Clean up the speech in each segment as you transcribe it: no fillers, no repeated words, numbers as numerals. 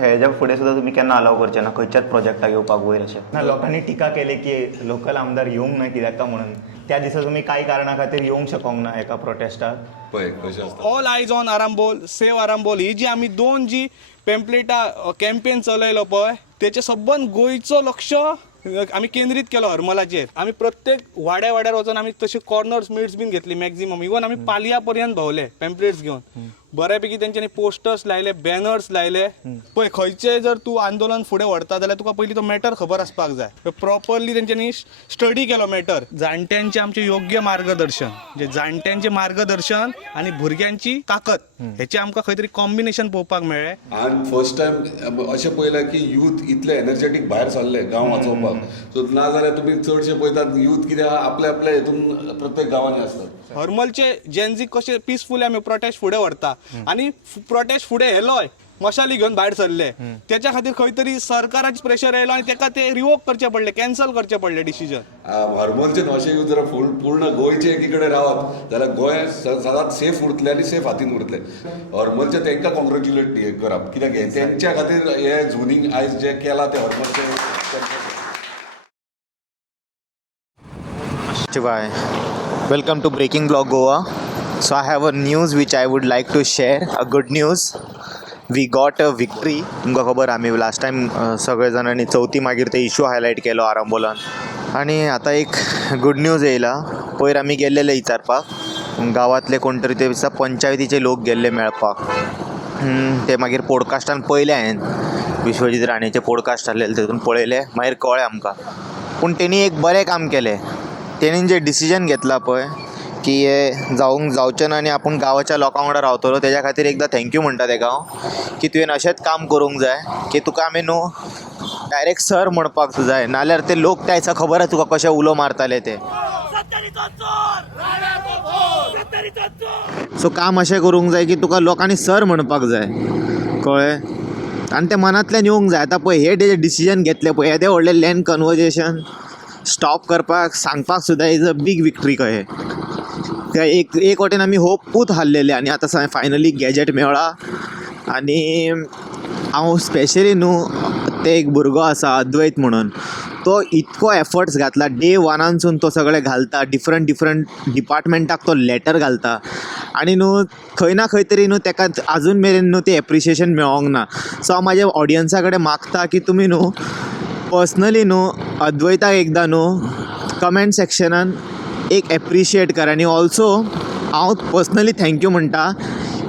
हेज्या फुडें सुद्दां तुमी केन्ना अलाव करचे ना खंयच्याच प्रोजेक्टाक येवपाक वयर अशें. ना लोकांनी टिका केली की लोकल आमदार येवंक ना कित्याक काय म्हणून त्या दिसा तुम्ही काही कारणा खातीर येवंक शकोंक ना एका प्रोटेस्टाक. पळय कशें आसता ऑल आयज ऑन आरांबोल सेव आरांबोल ही जी आमी दोन जी पेम्पलेटां कॅम्पेन चलयलो पळय तेचे सबंद गोंयचो लक्ष आमी केंद्रीत केलो हरमलाचेर. आमी प्रत्येक वाड्यार वचून आमी तशे कॉर्नर्स मिट्स बीन घेतली मॅक्झिमम. इवन आमी पालया पर्यंत भोंवले पेम्पलेट्स घेवन. बऱ्यापैकी तेंच्यांनी पोस्टर्स लायले बॅनर्स लायले. पळय खंयचें जर तूं आंदोलन फुडें व्हरता जाल्यार तुका पयलीं तो मॅटर खबर आसपाक जाय. प्रॉपरली तेंच्यांनी स्टडी केलो मॅटर. जाणट्यांचें आमचें योग्य मार्गदर्शन जे जाणट्यांचें मार्गदर्शन आनी भुरग्यांची ताकद हेचें आमकां खंय तरी कॉम्बिनेशन पळोवपाक मेळ्ळें. आनी फर्स्ट टायम अशें पळयलां की यूथ इतले एनर्जेटीक भायर सरले गांव वाचोवपाक. सो ना जाल्यार तुमी चडशे पळयतात यूथ कितें आहा आपल्या हितून प्रत्येक गांवांनी आसतात. हरमलचे जेनझी कशे पिसफुली आमी प्रोटेस्ट फुडें व्हरता आनी प्रोटेस्ट फुडें येलोय मशाली घेवन भायर सरले. त्याच्या खातीर खंय तरी सरकाराचें प्रेशर येयलो आनी ताका ते रिवोक करचें पडलें कॅन्सल करचें पडलें डिसिजन. हरमलचे अशें यूथ जर पूर्ण गोंयचे एकी कडेन रावत जाल्यार गोंय सदांच सेफ उरतलें आनी सेफ हातीन उरतलें. हरमलचे तांकां कॉंग्रेच्युलेट करप कित्याक तेंच्या खातीर हे झुनींग आयज जें केलां तें हरमलचे. Shivai. Welcome to Breaking Blog Goa. So I have a news which I would like to share. A good news. We got a victory. तुमकां खबर आमी लास्ट टायम सगळे जाणांनी चवथी मागीर ते इशू हायलायट केलो आरांबोलान. आनी आतां एक गुड न्यूज येयला. पयर आमी गेल्लेले विचारपाक गांवांतले कोण तरी ते दिसा पंचायतीचे लोक गेल्ले मेळपाक. ते मागीर पॉडकास्टान पळयले हांवें विश्वजीत राणेचे पॉडकास्ट आसलेले तेतून पळयले मागीर कळ्ळें आमकां. पूण तेणी एक बरें काम केलें. तेणीन जे डिसिजन घेतला पळय की हे जावचें ना आनी आपूण गांवाच्या लोकां वांगडा रावतलो तेज्या खातीर एकदां थँक्यू म्हणटा तेका हांव की तुवें अशेंच काम करूंक जाय की तुका आमी न्हू डायरेक्ट सर म्हणपाक जाय नाल्यार ते लोक त्या दिसा खबर आसा तुका कशें उलो मारताले ते. सो काम अशें करूंक जाय की तुका लोकांनी सर म्हणपाक जाय कळ्ळें. आनी तें मनांतल्यान येवंक जाय. आतां पळय हे जे डिसिजन घेतले पळय येदें व्हडलें लँड कन्वर्जेशन स्टॉप करपाक सांगपाक सुद्दां इज अ बीग विक्ट्री कशें. एक वटेन आमी होपूच हारलेले आनी आतां फायनली गॅजेट मेळ्ळा. आनी हांव स्पेशली न्हू ते एक भुरगो आसा अद्वैत म्हणून तो इतको एफर्ट्स घातला डे वनानसून तो सगळें घालता डिफरंट डिपार्टमेंटाक तो लॅटर घालता. आनी न्हू खंय ना खंय तरी न्हू ताका आजून मेरेन न्हू ती एप्रिशिएशन मेळोंक ना. सो हांव म्हाज्या ऑडियन्सा कडेन मागता की तुमी न्हू पर्सनली न्हू अद्वैताक एकदां न्हू कमेंट सेक्शनान एक एप्रिशिएट करा. आनी ऑल्सो हांव पर्सनली थँक्यू म्हणटा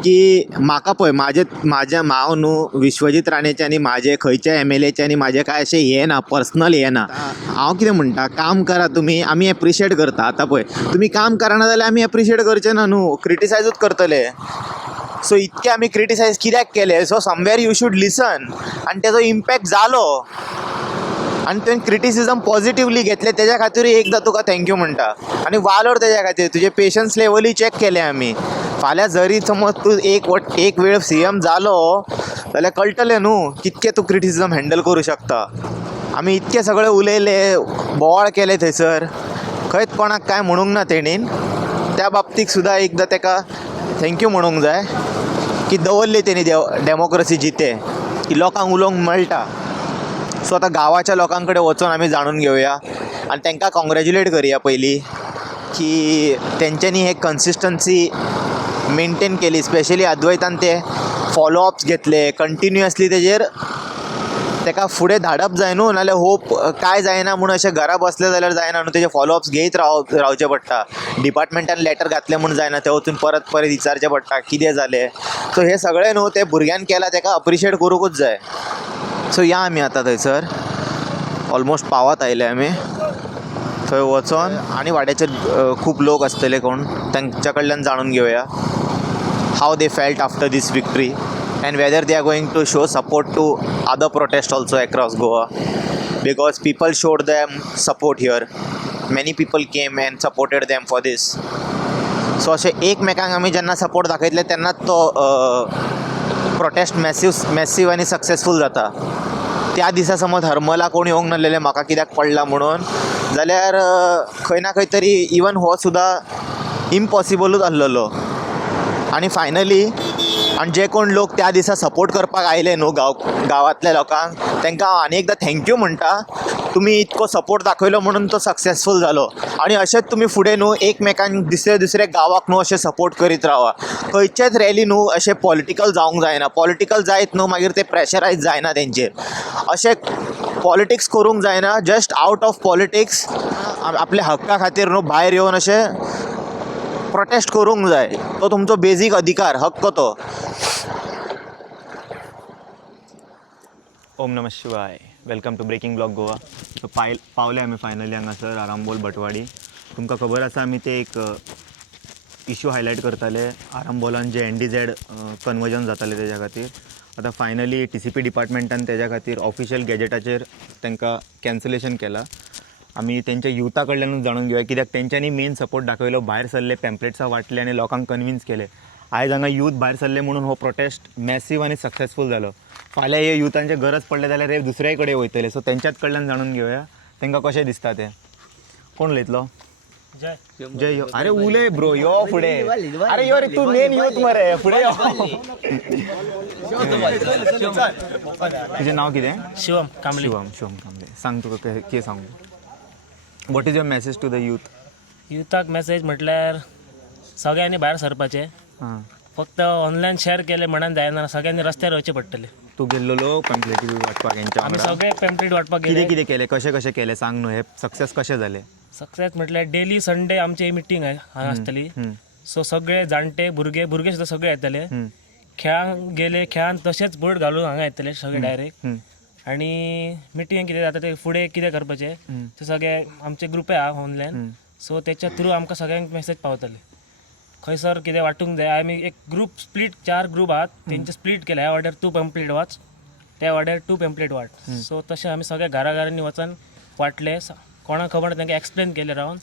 की म्हाका पळय हांव न्हू विश्वजीत राणेचे आनी म्हाजे खंयच्या MLAचे आनी म्हाजें काय अशें हें ना पर्सनल हें ना. हांव कितें म्हणटा काम करा तुमी आमी एप्रिशिएट करता. आतां पळय तुमी काम करना जाल्यार आमी एप्रिशिएट करचें ना न्हू क्रिटिसायजूच करतले. सो इतके आमी क्रिटिसायज कित्याक केले. सो समवेर यू शूड लिसन आनी तेजो इम्पॅक्ट जालो आनी तुवें क्रिटिसिजम पॉझिटिवली घेतले तेज्या खातीरूय एकदां तुका थँक्यू म्हणटा. आनी वालोर तेज्या खातीर तुजे पेशन्स लेवलूय चॅक केले आमी. फाल्यां जरी समज तूं एक वेळ CM जालो जाल्यार कळटलें न्हू कितकें तूं क्रिटिसिजम हँडल करूं शकता. आमी इतके सगळे उलयले बोवाळ केले थंयसर खंयच कोणाक कांय म्हणूंक ना तेणीन. त्या बाबतीक सुद्दां एकदां ताका थँक्यू म्हणूंक जाय की दवरली तेणी डेमोक्रेसी जिते की लोकांक उलोवंक मेळटा. सो आतां गांवाच्या लोकां कडेन वचून आमी जाणून घेवया आनी तांकां कॉंग्रेच्युलेट करया पयलीं की तेंच्यांनी हे कन्सिस्टन्सी मेनटेन केली. स्पेशली अद्वैतान ते फॉलोअप्स घेतले कंटिन्युअसली तेजेर ताका फुडें धाडप जाय न्हू नाल्यार होप काय जायना म्हणून अशें घरा बसले जाल्यार जायना न्हू. तेजे फॉलोअप्स घेयत रावचें पडटा. डिपार्टमेंटान लॅटर घातलें म्हणून जायना ते वचून परत विचारचें पडटा कितें जालें. सो हे सगळें न्हू ते भुरग्यान केलां ताका अप्रिशिएट करूंकूच जाय. सो या आमी आतां थंयसर ऑलमोस्ट पावत आयले आमी. थंय वचोन आनी वाड्याचे खूब लोक आसतले कोण तांच्या कडल्यान जाणून घेवया how they felt after this victory and whether they are going to show support to other protests also across Goa because people showed them support here. Many people came and supported them for this. So अशे एकमेकांक आमी जेन्ना support दाखयतले तेन्नाच तो prostate massive आनी successful जाता. त्या दिसा समज हरमला कोण येवंक नासलेले म्हाका कित्याक पडला म्हणून जाल्यार खंय ना खंय तरी इवन हो सुद्दां इम्पॉसिबलूच आसलेलो. आनी फायनली आणि जे कोण लोक त्या दिसा सपोर्ट करपाक आयले न्हू गांवांतल्या लोकांक तांकां हांव आनी एकदां थँक्यू म्हणटा. तुमी इतको सपोर्ट दाखयलो म्हणून तो सक्सेसफूल जालो. आनी अशेंच तुमी फुडें न्हू एकमेकांक दुसरे गांवाक न्हू अशें सपोर्ट करीत रावा. खंयचेच रॅली न्हू अशें पॉलिटिकल जावंक जायना. पॉलिटिकल जायत न्हू मागीर ते प्रेशरायज जायना तेंचेर. अशें पॉलिटिक्स करूंक जायना. जस्ट आउट ऑफ पॉलिटिक्स आपल्या हक्का खातीर न्हू भायर येवन अशें प्रोटेस्ट करूंक जाय. तो तुमचो बेजीक अधिकार, हक्क तो. ओम नमः शिवाय. Welcome to breaking blog Goa. So पावले आमी फायनली हांगासर आरांबोल भटवाडी. तुमकां खबर आसा आमी ते एक इश्यू हायलायट करताले आरांबोलान जे NDZ कन्वर्जन जातालें तेज्या खातीर. आतां फायनली TCP डिपार्टमेंटान तेज्या खातीर ऑफिशियल गॅजेटाचेर तांकां कॅन्सलेशन केलां. आमी तेंच्या युथा कडल्यानूच जाणून घेवया कित्याक तेंच्यांनी मेन सपोर्ट दाखयलो. भायर सरले, पॅम्पलेट्सां वाटले आनी लोकांक कन्विन्स केले. आयज हांगा यूथ भायर सरले म्हणून हो प्रोटेस्ट मॅसीव आनी सक्सेसफूल जालो. फाल्यां हे युथांचे गरज पडले जाल्यार हे दुसऱ्या कडेन वयतले. सो तेंच्याच कडल्यान जाणून घेवया तांकां कशें दिसता तें. कोण उलयतलो? जय यो. अरे उलय ब्रो, यो फुडें. अरे यो रे, तू मेन यूथ मरे, फुडें यो. तुजें नांव कितें? शिवम कांबळे. शिवम कांबळे. सांग तुका कितें सांगू. What is your message to the youth? युथाक मेसेज म्हटल्यार सगळ्यांनी भायर सरपाचें. हां. फक्त ऑनलायन शेअर केले म्हणून जायना, सगळ्यांनी रस्त्यार वयचें पडटलें. तूं गेल्लो पॅम्पलेटी वाटपाक हेंच्या आमी वांगडा? सगळे पॅम्पलेट वाटपाक कितें गेले. कितें केलें, कशें केलें सांग न्हू. हे सक्सेस कशें जालें? सक्सेस म्हटल्यार डेली संडे आमची मिटींग हांगा आसतली. सो सगळे जाणटे भुरगे सुद्दां सगळे येतले. खेळांक गेले, खेळान तशेंच बोर्ड घालून हांगा येतले सगळे डायरेक्ट. आनी मिटींग कितें जाता ते फुडें कितें करपाचें ते सगळे आमचे ग्रुपे आहा ऑनलायन. सो तेच्या थ्रू आमकां सगळ्यांक मेसेज पावतले खंयसर कितें वांटूंक जाय. आमी एक ग्रूप स्प्लीट 4 ग्रूप आहात तेंचे स्प्लीट केले. ह्या वाड्यार 2 पॅम्पलेट वाच, त्या वाड्यार 2 पॅम्पलेट वाट. सो तशें आमी सगळे घराघरांनी वचून वाटले. कोणाक खबर तांकां एक्सप्लेन केले रावन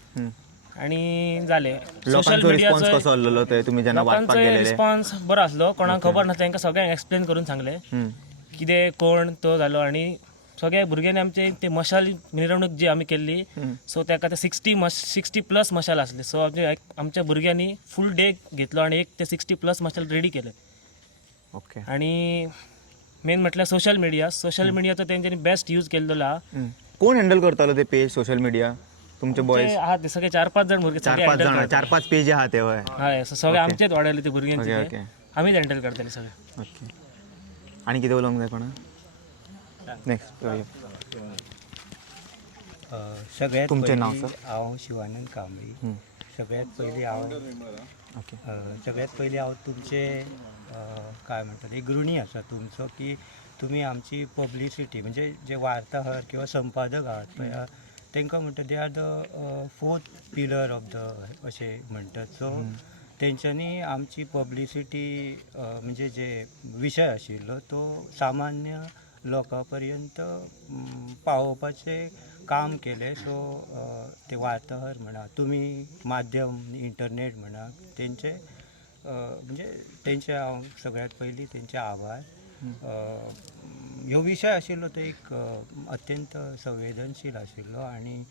आनी जाले. लोकांचो रिस्पॉन्स कसो आसलो ते तुमी जेन्ना वाटपाक गेलेले? रिस्पॉन्स बरो आसलो. कोणाक खबर ना तांकां सगळ्यांक एक्सप्लेन करून सांगले कितें कोण तो जालो. आनी सगळ्या भुरग्यांनी आमचे ते मशाल मिरवणूक जी आमी केल्ली. सो ताका ते 60+ मशाल आसले. सो आमच्या भुरग्यांनी फूल डे घेतलो आनी एक ते 60+ मशाल रेडी केले. ओके. आनी मेन म्हटल्यार सोशल मिडियाचो तेंच्यांनी बेस्ट यूज केल्लो आहा. कोण हँडल करतालो ते पेज सोशल मिडिया? तुमचे बॉयज आहात ते सगळे 4-5 जाण भुरगे. 4-5 पेज आहा ते? हय. हय. सगळे आमचेच वाडयले ते भुरग्यांचे. ओके. आमीच हँडल करतले सगळे. ओके. आनी कितें उलोवंक जाय कोणा? नेक्स्ट सगळ्यात तुमचें नांव, पयलीं सर? हांव शिवानंद कांबळी. सगळ्यात पयलीं हांव तुमचे काय म्हणटात एक ऋणी आसा तुमचो की तुमी आमची पब्लिसिटी म्हणजे जे वार्ताहर किंवा संपादक आहात पळय तांकां म्हणटा they are the 4th pillar of the अशें म्हणटात. सो तेंच्यांनी आमची पब्लिसिटी म्हणजे जे विशय आशिल्लो तो सामान्य लोकां पर्यंत पावोवपाचें काम केलें. सो ते वार्ताहर म्हणा, तुमी माध्यम इंटरनेट म्हणा, तेंचे म्हणजे तेंचे हांव सगळ्यात पयलीं तेंचे आभार. ह्यो विशय आशिल्लो तो एक अत्यंत संवेदनशील आशिल्लो. आनी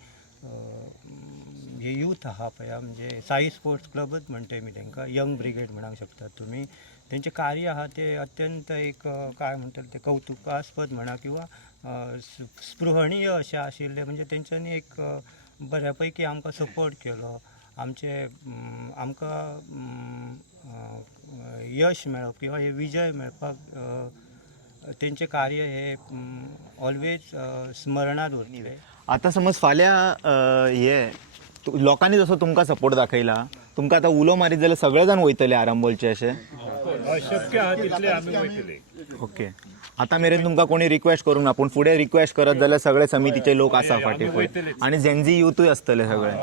हे यूथ आहा पळय म्हणजे साई स्पोर्ट्स क्लबच म्हणटाय मी तांकां, यंग ब्रिगेड म्हणूंक शकतात तुमी. तेंचें कार्य आहा ते अत्यंत एक काय म्हणटात ते कौतुकास्पद म्हणा किंवा स्पृहणीय अशें आशिल्लें. म्हणजे तेंच्यांनी एक बऱ्यापैकी आमकां सपोर्ट केलो. आमकां यश मेळप किंवा हे विजय मेळपाक तेंचें कार्य हे ऑलवेज स्मरणांत उरतलें. आतां समज फाल्यां हे लोकांनी जसो तुमकां सपोर्ट दाखयला, तुमकां आतां उलो मारीत जाल्यार सगळे जाण वयतले आरांबोलचे अशें? शक्य आहा तितले आमी वयतले. ओके. आतां मेरेन तुमकां कोणी रिक्वेस्ट करूंक ना, पूण फुडें रिक्वेस्ट करत जाल्यार सगळे समितीचे लोक आसा फाटीं पळय आनी जेन्झी युथूय आसतले सगळे.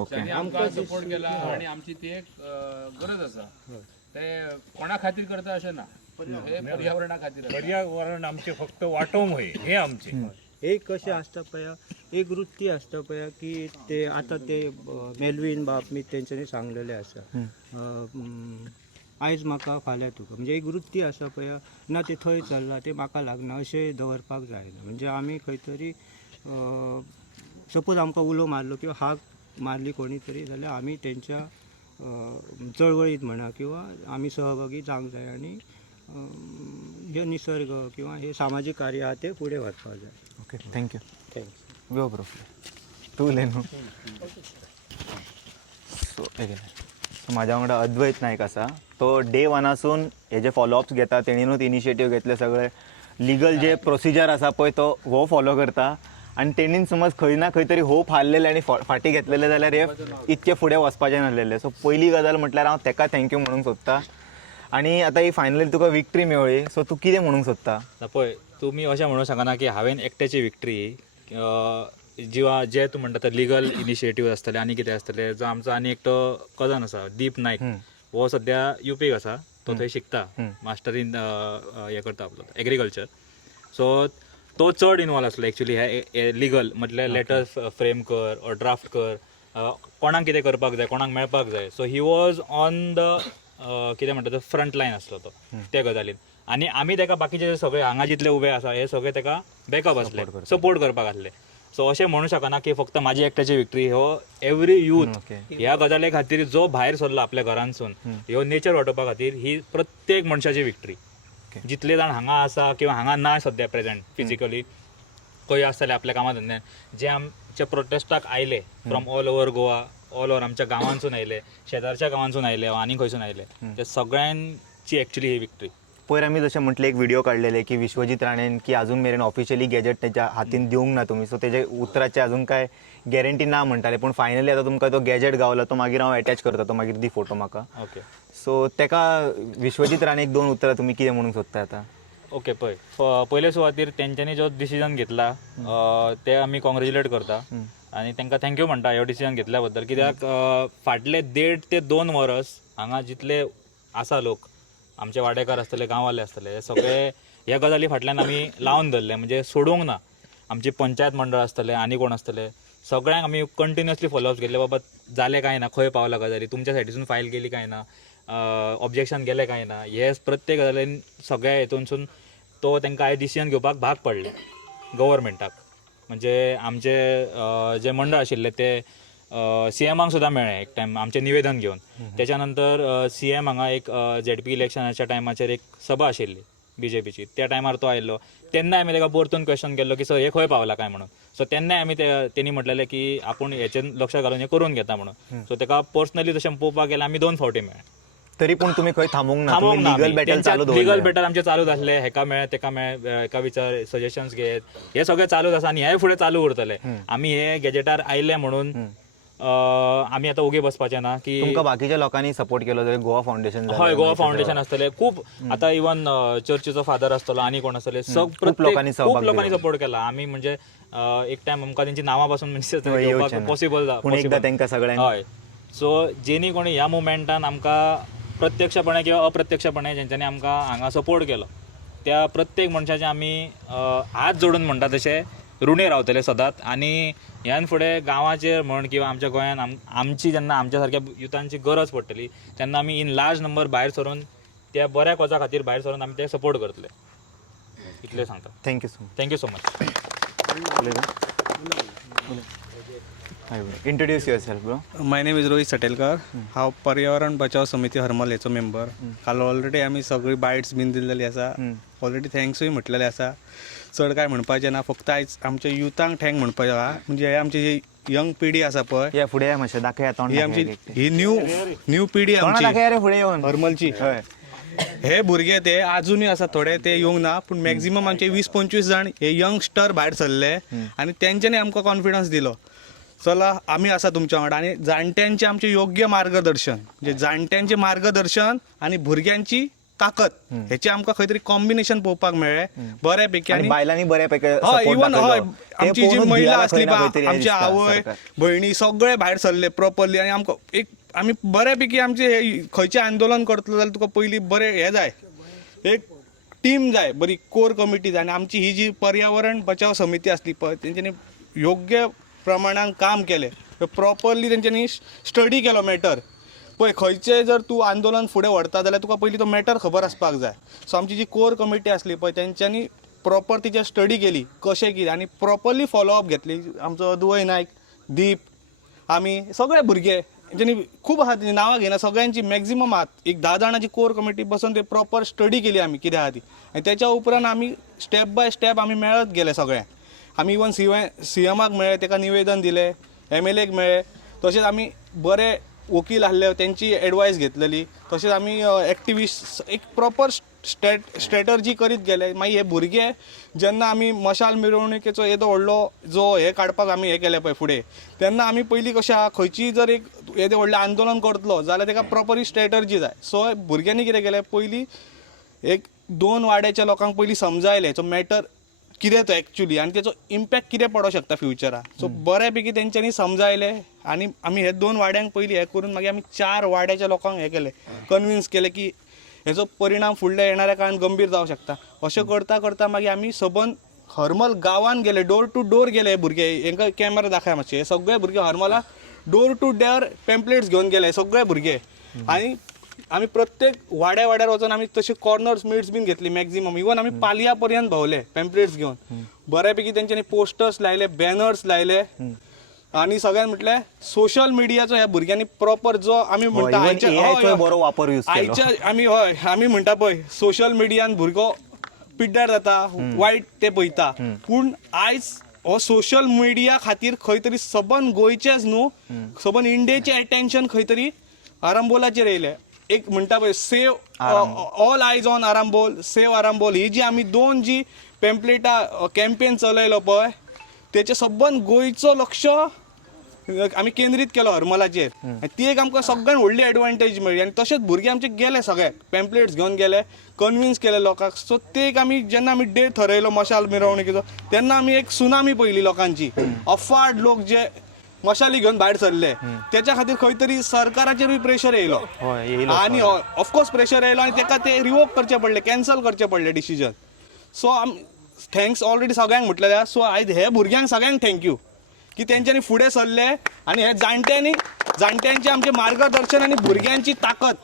ओके. आमकां सपोर्ट केला आनी आमची ती एक गरज आसा. ते कोणा खातीर करता अशें ना, हे पर्यावरणा खातीर. पर्यावरण आमचे फक्त वाटोवंक हय हे आमचे. एक कशें आसता पळय, एक वृत्ती आसता पळय की ते आतां ते मेल्वीन बाप मी तेंच्यांनी सांगलेले आसा आयज म्हाका फाल्यां तुका. म्हणजे एक वृत्ती आसा पळय ना, ते थंय चल्ला ते म्हाका लागना अशें दवरपाक जायना. म्हणजे आमी खंय तरी सपोज आमकां उलो मारलो किंवा हाक मारली कोणी तरी जाल्यार आमी तेंच्या चळवळीत म्हणा किंवा आमी सहभागी जावंक जाय. आनी हे निसर्ग किंवा हे सामाजिक कार्य आहा ते फुडें व्हरपाक जाय. Okay thank you. Thanks. Go bro तू उलय सो म्हाज्या वांगडा अद्वैत नायक आसा. तो डे वनासून हे जे फॉलोअप्स घेता तेणीनूच इनिशिएटीव घेतले. सगळे लिगल जे प्रोसिजर आसा पळय तो हो फॉलो करता आनी तेणीन समज खंय ना खंय तरी होप हारलेले आनी फाटी घेतलेले जाल्यार हे इतके फुडें वचपाचें नासलेले. सो पयली गजाल म्हटल्यार हांव ताका थँक्यू म्हणूंक सोदतां. आनी आतां ही फायनली तुका विक्ट्री मेळ्ळी सो तूं कितें म्हणूंक सोदता? पळय तुमी अशें म्हणूंक शकना की हांवें एकट्याची विक्ट्री जिवा जे तूं म्हणटा ते लिगल इनिशिएटीव आसतले आनी कितें आसतले. जो आमचो आनी एकटो कजन आसा दीप नायक हो सद्या UPक आसा. तो थंय शिकता मास्टर इन हें करता आपलो एग्रीकल्चर. सो तो चड इनवॉल्व आसलो एक्चुली हे लिगल म्हटल्यार लेटर्स फ्रेम कर ऑर ड्राफ्ट कर कोणाक कितें करपाक जाय कोणाक मेळपाक जाय. So he was on the कितें म्हणटा तो फ्रंट लायन आसलो तो त्या गजालीन. आनी आमी ताका बाकीचे सगळे हांगा जितले उबे आसा हे सगळे ताका बॅकअप आसले सपोर्ट करपाक आसले. सो अशें म्हणूं शकना की फक्त म्हाजी एकट्याची विक्ट्री. हो एवरी यूथ ह्या गजाले खातीर जो भायर सरलो आपल्या घरांसून ह्यो नेचर वाटोवपा खातीर ही प्रत्येक मनशाची विक्ट्री. जितले जाण हांगा आसा किंवा हांगा ना सद्या प्रेझेंट फिजिकली खंय आसतले आपल्या कामा धंद्यान जे आमच्या प्रोटेस्टाक आयले from all over Goa all over आमच्या गांवांसून आयले शेजारच्या गांवांसून आयले आनी खंयसून आयले ते सगळ्यांची एक्चुली ही विक्ट्री. पयर आमी जशें म्हटलें एक व्हिडिओ काडलेले की विश्वजीत राणेन की अजून मेरेन ऑफिशियली गॅजेट त्याच्या हातीन दिवंक ना तुमी. सो तेजे उतराचे अजून काय गॅरंटी ना म्हणटाले पूण फायनली आतां तुमकां तो गॅजेट गावला. तो मागीर हांव अटॅच करता. तो मागीर दी फोटो म्हाका. ओके सो तेका विश्वजीत राणेक 2 उतरां तुमी कितें म्हणूंक सोदता आतां? ओके पळय पयले सुवातेर तेंच्यांनी जो डिसिजन घेतला ते आमी कॉंग्रॅच्युलेट करता आनी तांकां थँक्यू म्हणटा ह्यो डिसिजन घेतल्या बद्दल. कित्याक फाटले 1.5 ते 2 वर्स हांगा जितले आसा लोक आमचे वाडेकार आसतले गांववाले आसतले हे सगळे ह्या गजाली फाटल्यान आमी लावन धरले म्हणजे सोडूंक ना. आमची पंचायत मंडळ आसतले आनी कोण आसतले सगळ्यांक आमी कंटिन्युअसली फॉलोअप घेतले. बाबा जालें काय ना खंय पावला गजाली तुमच्या सायडीसून फायल केली काय ना ऑब्जेक्शन गेलें काय ना हे प्रत्येक गजालीन सगळ्या हेतूनसून तो तांकां आयज डिसिजन घेवपाक भाग पडले गव्हर्मेंटाक. म्हणजे आमचे जे मंडळ आशिल्ले ते CMाक सुद्दां मेळ्ळे एक टायम आमचें निवेदन घेवन. त्याच्या नंतर CM हांगा एक ZP इलेक्शनाच्या टायमाचेर एक सभा आशिल्ली BJPची त्या टायमार तो आयिल्लो. तेन्नाय आमी ताका परतून क्वेश्चन केल्लो की सर हे खंय पावला काय म्हणून. सो तेन्नाय आमी तेणी म्हटलेलें की आपूण हेचेर लक्ष घालून हें करून घेता म्हणून. सो ताका पर्सनली तशें पळोवपाक गेल्यार आमी 2 फावटी मेळ्ळे. तरी पूण तुमी खंय थांबूंक ना. लीगल बॅटल चालू दवरल्या. लिगल बॅटल आमचे चालूच आसले. हेका मेळ तेका मेळ हेका विचार सजेशन्स घेत हे सगळें चालूच आसा आनी हे फुडें चालू उरतले. आमी हे गॅजेटार आयले म्हणून आमी आतां ओगे बसपाचें ना की तुमकां बाकीच्या लोकांनी सपोर्ट केलो जाल्यार गोवा फावंडेशन. हय गोवा फावंडेशन आसतले खूब. आतां इवन चर्चीचो फादर आसतलो आनी कोण आसतले खूब लोकांनी सपोर्ट केला. आमी म्हणजे एक टायम आमकां तेंची नांवां पासून म्हणजे पॉसिबल हय. सो जेनी कोणी ह्या मुवमेंटान आमकां प्रत्यक्षपणे किंवा अप्रत्यक्षपणे जेंच्यांनी आमकां हांगा सपोर्ट केलो त्या प्रत्येक मनशाचे आमी हात जोडून म्हणटा तशें ऋणी रावतले सदांच. आनी ह्यान फुडें गांवाचेर म्हण किंवा आमच्या गोंयान आमची जेन्ना आमच्या सारक्या युथांची गरज पडटली तेन्ना आमी इन लार्ज नंबर भायर सरून त्या बऱ्या कॉजा खातीर भायर सरून आमी ते सपोर्ट करतले इतलें सांगता. Thank you so much. Introduce yourself bro. My name is Rohit Satelkar. हांव पर्यावरण बचाव समिती हरमल हेचो मेंबर. काल ऑलरेडी आमी सगळी बायट्स बीन दिल्लेली आसा. ऑलरेडी थँक्सूय म्हटलेले आसा. चड काय म्हणपाचें ना. फक्त आयज आमच्या युथांक थँक म्हणपाचें आहा. म्हणजे हे आमची जी यंग पिढी आसा पळय या फुडें मातशें दाखया तोंड. ही आमची ही न्यू पिढी आमची फुडें येवन हरमलची. हे भुरगे ते आजुनूय आसा थोडे ते येवंक ना पूण मॅक्झिमम आमचे 20-25 जाण हे यंगस्टर भायर सरले आनी तेंच्यांनी आमकां कॉन्फिडन्स दिलो. चला आमी आसा तुमच्या वांगडा. आनी जाणट्यांचें आमचें योग्य मार्गदर्शन म्हणजे जाणट्यांचें मार्गदर्शन आनी भुरग्यांची ताकद हेचे आमकां खंय तरी कॉम्बिनेशन पळोवपाक मेळ्ळें बऱ्यापैकी. आनी बायलांनी बऱ्यापैकी इवन हय आमची जी महिला आसली पळय आमचे आवय भयणी सगळे भायर सरले प्रॉपरली. आनी आमकां एक आमी बऱ्यापैकी आमचे खंयचें आंदोलन करतलो जाल्यार तुका पयलीं बरें हें जाय एक टीम जाय बरी कोर कमिटी जाय. आनी आमची ही जी पर्यावरण बचाव समिती आसली पळय तेंच्यांनी योग्य प्रमाणान काम केलें. प्रॉपरली तेंच्यांनी स्टडी केलो मॅटर. पळय खंयचें जर तूं आंदोलन फुडें व्हरता जाल्यार तुका पयलीं तो मॅटर खबर आसपाक जाय. सो आमची जी कोर कमिटी आसली पळय तेंच्यांनी प्रॉपर तिचेर स्टडी केली कशें कितें आनी प्रॉपरली फॉलोअप घेतली. आमचो अद्वैत नायक दीप आमी सगळे भुरगे ज्यांनी खूप आहात त्यांची नावं घेणं सगळ्यांची मॅक्झिमम आहात एक 10 जाणांची कोर कमिटी बसून ते प्रॉपर स्टडी केली आम्ही कित्या आहात ती आणि त्याच्या उपरांत आम्ही स्टेप बाय स्टेप आम्ही मेळत गेले सगळ्यांक आम्ही इवन CMाक मेळ्ळे ताका निवेदन दिले MLAक मेळ्ळे तशेंच आमी बरे वकील आहले त्यांची एडवायस घेतलेली तशेंच आमी एक्टिविस्ट एक प्रॉपर स्ट्रॅटर्जी करीत गेले मागीर हे भुरगे जेन्ना आमी मशाल मिरवणुकेचो येदो व्हडलो जो हे काडपाक आमी हे केले पळय फुडें तेन्ना आमी पयलीं कशें आहा खंयचीय जर एक येदें व्हडलें आंदोलन करतलो जाल्यार ताका प्रॉपर स्ट्रॅटर्जी जाय सो भुरग्यांनी कितें केलें पयलीं एक 2 वाड्याच्या लोकांक पयलीं समजायलें जो मॅटर कितें तो एक्चुअली आनी तेचो इम्पॅक्ट कितें पडों शकता फ्युचराक सो बऱ्यापैकी तेंच्यांनी समजायलें आनी आमी हे 2 वाड्यांक पयलीं हे करून मागीर आमी 4 वाड्याच्या लोकांक हे केलें कन्विन्स केलें की हेचो परिणाम फुडल्या येणाऱ्या काळान गंभीर जावं शकता अशें करता करता मागीर आमी सबंद हरमल गांवांत गेले डोर टू डोर गेले हे भुरगे हांकां कॅमेरा दाखय मातशे हे सगळे भुरगे हरमला डोर टू डोर पॅम्पलेट्स घेवन गेले सगळे भुरगे आनी आमी प्रत्येक वाड्यार वचून आमी तशे कॉर्नर्स मिट्स बीन घेतली मॅक्झिमम इवन आमी पालया पर्यंत भोंवले पॅम्पलेट्स घेवन बऱ्यापैकी तेंच्यांनी पोस्टर्स लायले बॅनर्स लायले आनी सगळ्यान म्हटलें सोशल मिडियाचो ह्या भुरग्यांनी प्रॉपर जो आमी म्हणटा बरो वापर यूज आयच्या आमी म्हणटा पळय सोशल मिडियान भुरगो पिड्ड्यार जाता वायट ते पळयता पूण आयज हो सोशल मिडिया खातीर खंय तरी सबंद गोंयचेच न्हू सबंद इंडियेचें एटेन्शन खंय तरी आरांबोलाचेर येयलें एक म्हणटा पळय सेव ऑल आयज ऑन आरांबोल सेव आरांबोल ही जी आमी 2 जी पॅम्पलेटां कॅम्पेन चलयलो पळय तेचे सबंद गोंयचो लक्ष आमी केंद्रीत केलो हरमलाचेर ती एक आमकां सगळ्यान व्हडली एडवांटेज मेळ्ळी आनी तशेंच भुरगे आमचे गेले सगळे पॅम्पलेट्स घेवन गेले कन्विन्स केले लोकांक सो ते एक आमी जेन्ना आमी डेट थरयलो मशाल मिरवणुकीचो तेन्ना आमी एक सुनामी पयली लोकांची अफाट लोक जे मशाली घेवन भायर सरले त्याच्या खातीर खंय तरी सरकाराचेरूय प्रेशर येयलो आनी ऑफकोर्स प्रेशर येयलो आनी ताका ते रिवोक करचे पडले कॅन्सल करचे पडले डिसिजन सो थँक्स ऑलरेडी सगळ्यांक म्हटलें सो आयज हे भुरग्यांक सगळ्यांक थँक्यू की तेंच्यांनी फुडें सरले आनी हे जाणट्यांचे आमचे मार्गदर्शन आनी भुरग्यांची ताकद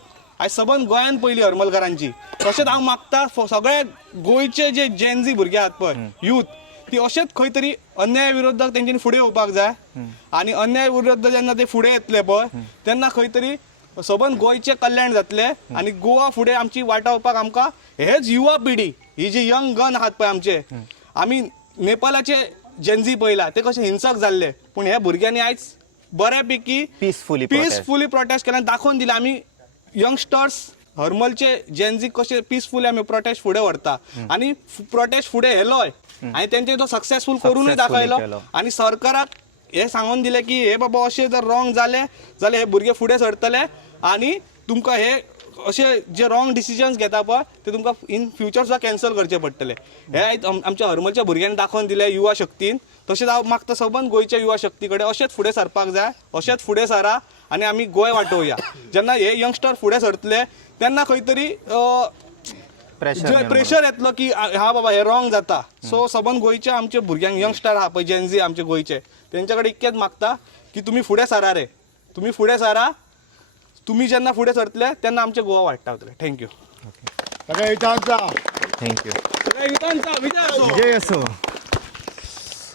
आयज सबंद गोंयान पयली हरमलकरांची तशेंच हांव मागता सगळे गोंयचे जे जेनझी भुरगे आहात पळय यूथ ती अशेंच खंय तरी अन्याया विरोधाक तेंच्यांनी फुडें येवपाक जाय आनी अन्याय विरोध जेन्ना ते फुडें येतले पळय तेन्ना खंय तरी सबंद गोंयचें कल्याण जातलें आनी गोवा फुडें आमची वाटावपाक आमकां हेच युवा पिढी ही जी यंग गन आहात पळय आमचे आमी नेपालाचे जेनझी पळयला ते कशे हिंसक जाल्ले पूण ह्या भुरग्यांनी आयज बऱ्यापैकी पीसफुली प्रोटेस्ट केलें दाखोवन दिलें आमी यंगस्टर्स हरमलचे जेनझी कशे पीसफुली आमी प्रोटेस्ट फुडें व्हरता आनी प्रोटेस्ट फुडें येलोय आनी तेंचे तो सक्सेसफूल करूनय दाखयलो आनी सरकाराक हे सांगून दिलें की हे बाबा अशें जर रॉंग जालें जाल्यार हे भुरगे फुडें सरतले आनी तुमकां हे अशे जे रॉंग डिसिजन्स घेता पळय ते तुमकां इन फ्युचर सुद्दां कॅन्सल करचे पडटले हे आयज आमच्या हरमलच्या भुरग्यांनी दाखोवन दिलें युवा शक्तीन तशेंच हांव मागता सबंद गोंयच्या युवा शक्ती कडेन अशेंच फुडें सरपाक जाय अशेंच फुडें सरा आनी आमी गोंय वाटोवया जेन्ना हे यंगस्टर फुडें सरतले तेन्ना खंय तरी प्रेशर येतलो की हा बाबा हे रॉंग जाता सो सबंद गोंयच्या आमच्या भुरग्यांक यंगस्टर आहा पळय जेनझी आमचे गोंयचे तेंच्या कडेन इतकेंच मागता की तुमी फुडें सरा रे तुमी फुडें सरा तुमी जेन्ना फुडें सरतले तेन्ना आमचे गोवा वाडटा वतले थँक्यू थँक्यू विजय असो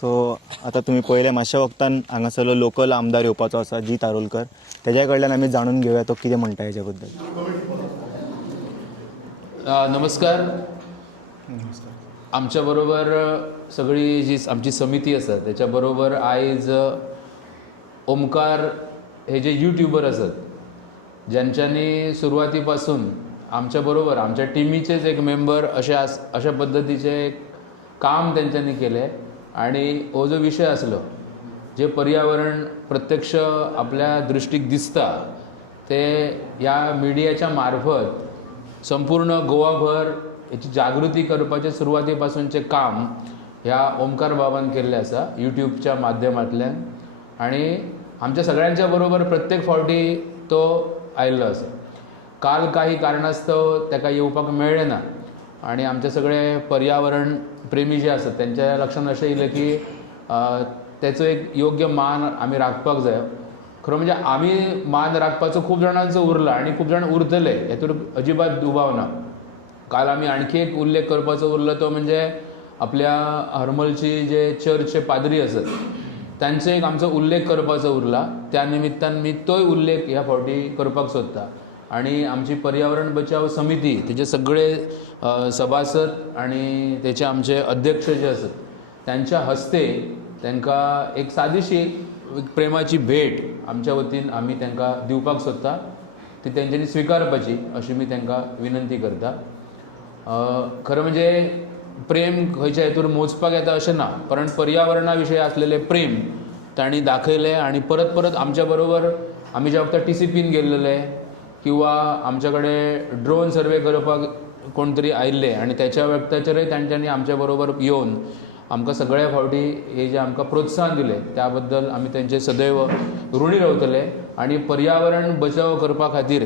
सो आतां तुमी पळयलें मातशा वक्तान हांगासरलो लोकल आमदार येवपाचो आसा जीत आरोलकर तेज्या कडल्यान आमी जाणून घेवया तो कितें म्हणटा हेच्या बद्दल नमस्कार आमच्या बरोबर सगळी जी आमची समिती आसा त्याच्या बरोबर आयज ओमकार हे जे यूट्यूबर असत ज्यांच्यानी सुरवाती पासून आमच्या बरोबर आमच्या टीमीचेच एक मेंबर अशा पद्धतीचे काम त्यांच्यानी केले आणि हो जो विषय असलो जे पर्यावरण प्रत्यक्ष आपल्या दृष्टीक दिसता ते या मिडियाच्या मार्फत संपूर्ण गोवाभर याची जागृती करपाचे सुरवाती पासूनचे काम ह्या ओमकार बाबान केल्लें आसा यूट्यूबच्या माध्यमांतल्यान आणि आमच्या सगळ्यांच्या बरोबर प्रत्येक फावटी तो आयिल्लो आसा काल काही कारणास्तव ताका येवपाक मेळ्ळें ना आणि आमचे सगळे पर्यावरण प्रेमी जे आसात त्यांच्या लक्षात अशें येयलें की त्याचो एक योग्य मान आमी राखपाक जाय खरं म्हणजे आमी मान राखपाचो खूब जाणांचो उरला आणि खूब जाण उरतले हेतून अजिबात दुबाव ना काल आमी आणखी एक उल्लेख करपाचो उरलो तो म्हणजे आपल्या हरमलची जे चर्चचे पाद्री असत तांचो एक आमचो उल्लेख करपाचो उरला. त्या निमित्तान मी तोय उल्लेख ह्या फावटी करपाक सोदता. आणि आमची पर्यावरण बचाव समिती तेजे सगळे सभासद आणि तेचे आमचे अध्यक्ष जे आसत त्यांच्या हस्ते तांकां एक सादीशी एक प्रेमाची भेट आमच्या वतीन आमी तांकां दिवपाक सोदता. ती तेंच्यांनी स्विकारपाची अशी मी तांकां विनंती करता. खरं म्हणजे प्रेम खंयच्या हेतूर मोजपाक येता अशें ना, कारण पर्यावरणा विशयी आसलेले प्रेम तांणी दाखयले. आणि परत परत आमच्या बरोबर आमी ज्या वक्ता TCPन गेल्लेले किंवा आमच्या कडेन ड्रोन सर्वे करपाक कोण तरी आयिल्ले आनी त्याच्या वक्ताचेरय तांच्यांनी आमच्या बरोबर येवन आमकां सगळ्या फावटी हे जे आमकां प्रोत्साहन दिले त्या बद्दल आमी तांचे सदैव ऋणी रावतले. आणि पर्यावरण बचाव करपा खातीर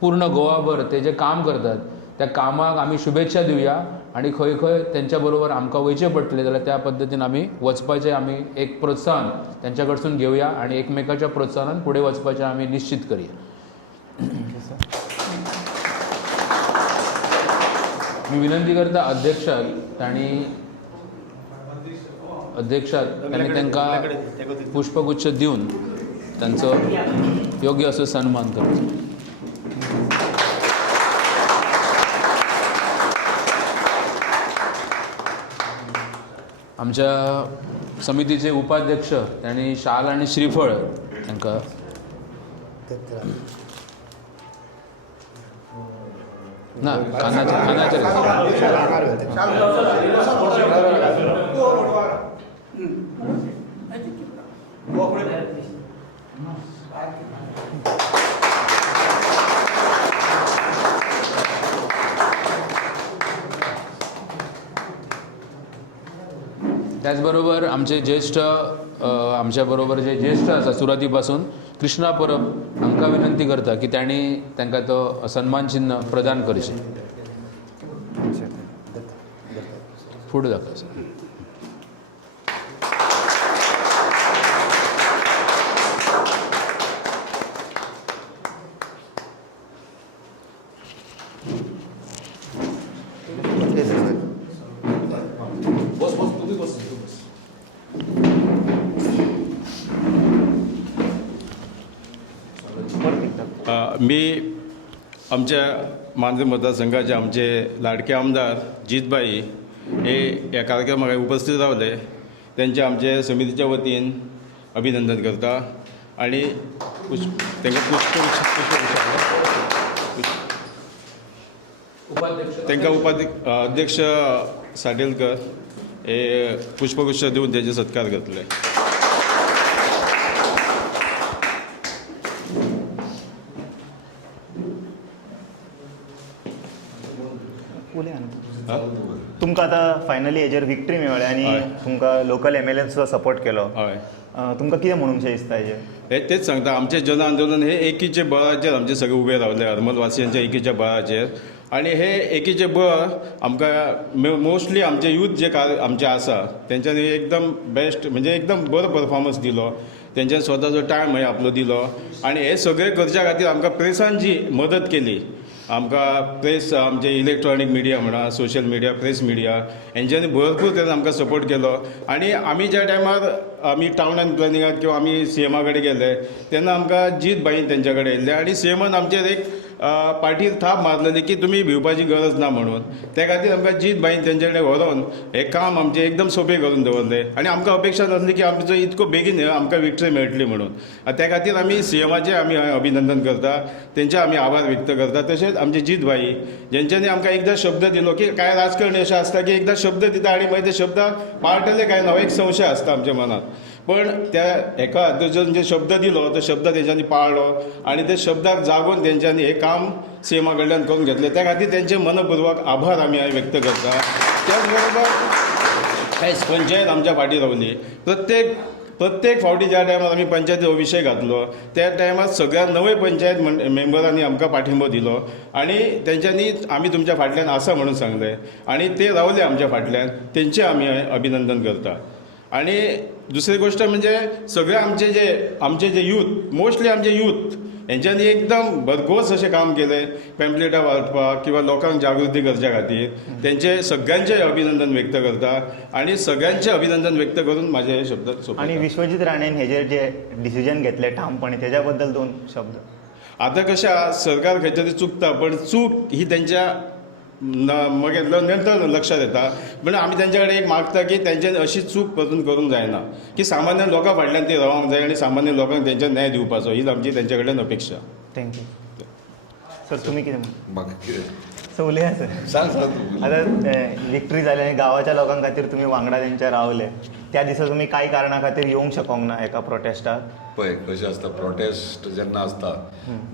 पूर्ण गोवाभर ते जे काम करतात त्या कामाक आमी शुभेच्छा दिवया. आणि खंय खंय त्यांच्या बरोबर आमकां वयचें पडटलें जाल्यार त्या पद्दतीन आमी वचपाचें आमी एक प्रोत्साहन त्यांच्या कडसून घेवया आणि एकमेकाच्या प्रोत्साहनान फुडें वचपाचें आमी निश्चित करया. मी विनंती करता अध्यक्षाक तांणी तांकां पुष्पगुच्छ दिवन तांचो योग्य असो सन्मान करचो. आमच्या समितीचे उपाध्यक्ष त्यांनी शाल आणि श्रीफळ तांकां ना खानाचे त्याचबरोबर आमचे ज्येष्ठ आमच्या बरोबर जे ज्येष्ठ आसा सुरवाती पासून कृष्णा परब हांकां विनंती करता की तांणी तांकां तो सन्मान चिन्ह प्रदान करचें. फुडें दाखय सर. मी आमच्या मांद्रे मतदारसंघाचे आमचे लाडके आमदार जितबाई हे ह्या कार्यक्रमाक उपस्थित रावले. त्यांचे आमचे समितीच्या वतीन अभिनंदन करता आणि तांकां अध्यक्ष साडेलकर हे पुष्पगुच्छ दिवन तेजे सत्कार करतले. तुमकां आतां फायनली हेजेर विक्ट्री मेळ्ळी आनी तुमकां लोकल MLAन सुद्दां सपोर्ट केलो. हय, तुमकां कितें म्हणूंकशें दिसता हेजेर? हे तेच सांगता, आमचें जन आंदोलन हे एकीचे बळाचेर आमचे सगळे उबे रावले, हरमलवासियांच्या एकीच्या बळाचेर. आणि हे एकीचे बळ आमकां मोस्टली आमचे यूथ जे आमचे आसा तेंच्यांनी एकदम बेस्ट म्हणजे एकदम बरो परफॉर्मन्स दिलो. तेंच्यांनी स्वताचो टायम आपलो दिलो आणि हे सगळे करच्या खातीर आमकां प्रेसान जी मदत केली, आमकां प्रेस आमचे इलेक्ट्रॉनीक मिडिया म्हणा, सोशल मिडिया, प्रेस मिडिया हेंच्यांनी भरपूर तेन्ना आमकां सपोर्ट केलो. आणि आमी ज्या टायमार आमी टावन एंड प्लॅनिंगाक किंवा आमी CMA कडेन गेले तेन्ना आमकां जीत बाईन तेंच्या कडेन येयल्ले आणि CMAन आमचेर एक पाटीर थाप मारलेली की तुमी भिवपाची गरज ना म्हणून. त्या खातीर आमकां जीत बाईन तेंचे कडेन व्हरोन हें काम आमचें एकदम सोंपें करून दवरलें. आनी आमकां अपेक्षा नासली की आमचो इतको बेगीन आमकां विक्ट्री मेळटली म्हणून. त्या खातीर आमी CMAचें आमी अभिनंदन करता, तेंचे आमी आभार व्यक्त करता. तशेंच आमचे जीत बाई जेंच्यांनी आमकां एकदां शब्द दिलो की कांय राजकारणी अशें आसता की एकदां शब्द दिता आनी मागीर ते शब्दाक पाळटले काय ना एक संशय आसता आमच्या मनात. पण त्या एका हातूंतल्यान जे शब्द दिलो तो शब्द तेंच्यांनी पाळ्ळो आणि ते शब्दाक जागोवन तेंच्यांनी हे काम CMA कडल्यान करून घेतलें. त्या खातीर तेंचे मनपूर्वक आभार आमी व्यक्त करता. त्याच बरोबर आयज पंचायत आमच्या फाटीं रावली. प्रत्येक फावटी ज्या टायमार आमी पंचायतीचो विशय घातलो त्या टायमार सगळ्या नवे पंचायत मेंबरांनी आमकां पाठिंबो दिलो आणि तेंच्यांनी आमी तुमच्या फाटल्यान आसा म्हणून सांगलें आणि ते रावले आमच्या फाटल्यान. तेंचे आमी अभिनंदन करता. आणि दुसरी गोष्ट म्हणजे सगळे आमचे जे यूथ, मोस्टली आमचे यूथ हेंच्यांनी एकदम भरघोस अशें काम केलें पॅम्पलेटां वाटपाक किंवा लोकांक जागृती करच्या खातीर तेंचे सगळ्यांचे अभिनंदन व्यक्त करता आनी सगळ्यांचे अभिनंदन व्यक्त करून म्हाजे हे शब्द सोंपयता. आणि विश्वजीत राणेन हेजेर जे डिसिजन घेतले ठामपणे तेज्या बद्दल 2 शब्द. आतां कशें आहा, सरकार खंय तरी चुकता पण चूक ही तेंच्या मागीर नंतर लक्षात येता. पण आमी तेंच्या कडेन एक मागता की तेंच्यानी अशी चूक परतून करूंक जायना की सामान्य लोकां फाटल्यान ती रावंक जाय आनी सामान्य लोकांक तेंच्या न्याय दिवपाचो हीच आमची तेंच्या कडल्यान अपेक्षा. थँक्यू. सर तुमी कितें म्हाका कितें सर उलया सर. सांग तूं. आतां विक्ट्री जाली आनी गांवाच्या लोकां खातीर तुमी वांगडा तेंच्या रावले. त्या दिसा तुमी कांय कारणां खातीर येवंक शकोंक ना एका प्रोटेस्टाक. पळय कशें आसता, प्रोटेस्ट जेन्ना आसता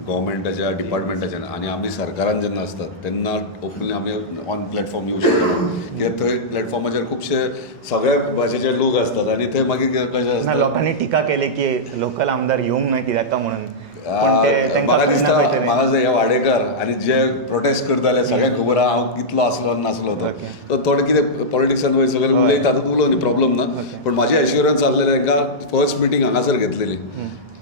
गव्हर्मेंटाच्या डिपार्टमेंटाच्यान आनी आमी सरकारान जेन्ना आसतात तेन्ना ओपनली आमी ऑन प्लॅटफॉर्म येवंक शकना. कित्याक थंय प्लॅटफॉर्माचेर खुबशे सगळ्या भाशेचे लोक असतात आनी थंय मागीर कशें ना आसता, लोकांनी टिका केली की लोकल आमदार येवंक ना कित्याक काय म्हणून. पण ते तांकां म्हाका खंय ना दिसता खंय तरी. म्हाका जे हे वाडेकार आनी जे प्रोटेस्ट करताले सगळ्यांक खबर आहा हांव कितलो आसलो नासलो तो. तो थोडे कितें पॉलिटिक्सान वयर सगळे उलयता तातूंत उलोवनी प्रॉब्लम ना. पण म्हाजे एश्युरन्स आसलेले तांकां फर्स्ट मिटींग हांगासर घेतलेली